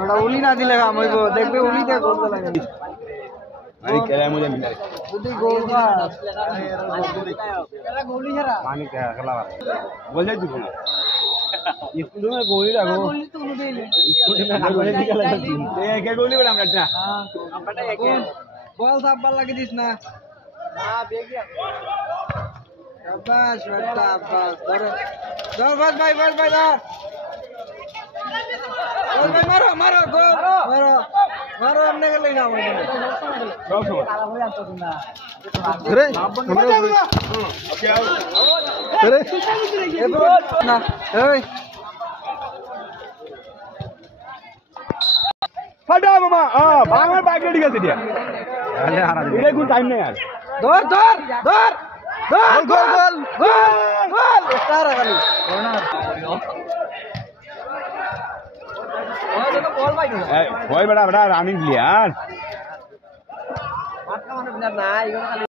ওটা উলি না দিলে কাম হইব দেখবে উলিতে গোল লাগে আরে কেলা মুঝে মিলা যদি গোল का এরা গোলি হেরা पानी क्या खेला बोल जाए तू स्कूल में गोली रखो गोली तो उनु देले स्कूल में गोली निकल जाती है ये क्या गोली बड़ा करता हम पता है क्या बॉल साफ बाल लगी दिस ना हां बेग गया शाबाश बेटा बस दो बस भाई दो भाई मारो मारो गो मारो मारो हमने के लेगा मुझे अरे अरे ना ए फटा मामा हां भागना बैक रेडी कर दिया अरे हारा दे कोई टाइम नहीं यार दौड़ गोल स्टार है खाली बॉल भाई बड़ा रनिंग लिया यार मारका माने बिना ना इगो खाली